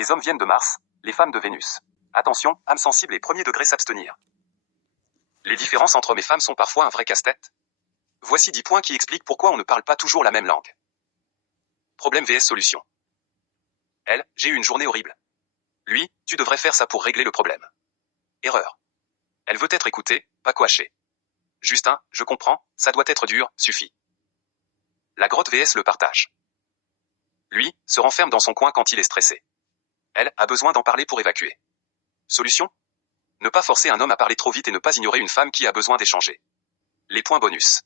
Les hommes viennent de Mars, les femmes de Vénus. Attention, âme sensible et premier degré s'abstenir. Les différences entre hommes et femmes sont parfois un vrai casse-tête. Voici 10 points qui expliquent pourquoi on ne parle pas toujours la même langue. Problème vs solution. Elle, j'ai eu une journée horrible. Lui, tu devrais faire ça pour régler le problème. Erreur. Elle veut être écoutée, pas coachée. Justin, je comprends, ça doit être dur, suffit. La grotte vs le partage. Lui, se renferme dans son coin quand il est stressé. Elle, a besoin d'en parler pour évacuer. Solution? Ne pas forcer un homme à parler trop vite et ne pas ignorer une femme qui a besoin d'échanger. Les points bonus.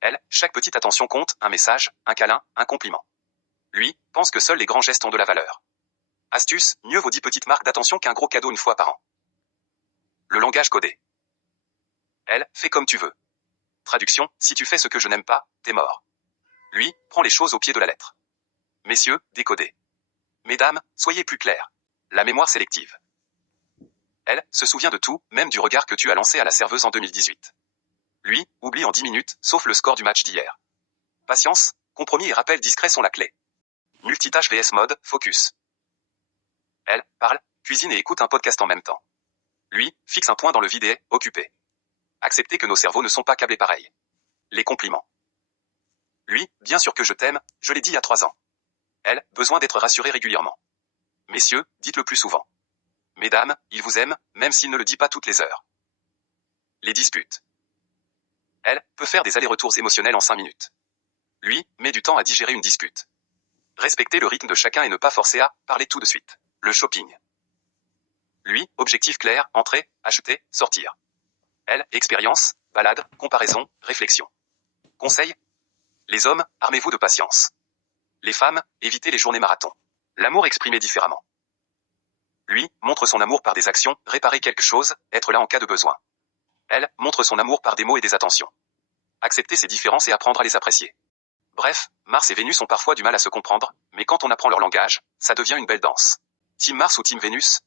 Elle, chaque petite attention compte, un message, un câlin, un compliment. Lui, pense que seuls les grands gestes ont de la valeur. Astuce, mieux vaut 10 petites marques d'attention qu'un gros cadeau une fois par an. Le langage codé. Elle, fais comme tu veux. Traduction, si tu fais ce que je n'aime pas, t'es mort. Lui, prend les choses au pied de la lettre. Messieurs, décodez. Mesdames, soyez plus clairs. La mémoire sélective. Elle, se souvient de tout, même du regard que tu as lancé à la serveuse en 2018. Lui, oublie en 10 minutes, sauf le score du match d'hier. Patience, compromis et rappel discret sont la clé. Multitâche vs mode, focus. Elle, parle, cuisine et écoute un podcast en même temps. Lui, fixe un point dans le vide et, occupé. Acceptez que nos cerveaux ne sont pas câblés pareil. Les compliments. Lui, bien sûr que je t'aime, je l'ai dit il y a 3 ans. Elle, besoin d'être rassurée régulièrement. Messieurs, dites-le plus souvent. Mesdames, il vous aime, même s'il ne le dit pas toutes les heures. Les disputes. Elle, peut faire des allers-retours émotionnels en 5 minutes. Lui, met du temps à digérer une dispute. Respectez le rythme de chacun et ne pas forcer à parler tout de suite. Le shopping. Lui, objectif clair, entrer, acheter, sortir. Elle, expérience, balade, comparaison, réflexion. Conseil. Les hommes, armez-vous de patience. Les femmes, évitez les journées marathon. L'amour exprimé différemment. Lui, montre son amour par des actions, réparer quelque chose, être là en cas de besoin. Elle, montre son amour par des mots et des attentions. Accepter ces différences et apprendre à les apprécier. Bref, Mars et Vénus ont parfois du mal à se comprendre, mais quand on apprend leur langage, ça devient une belle danse. Team Mars ou Team Vénus?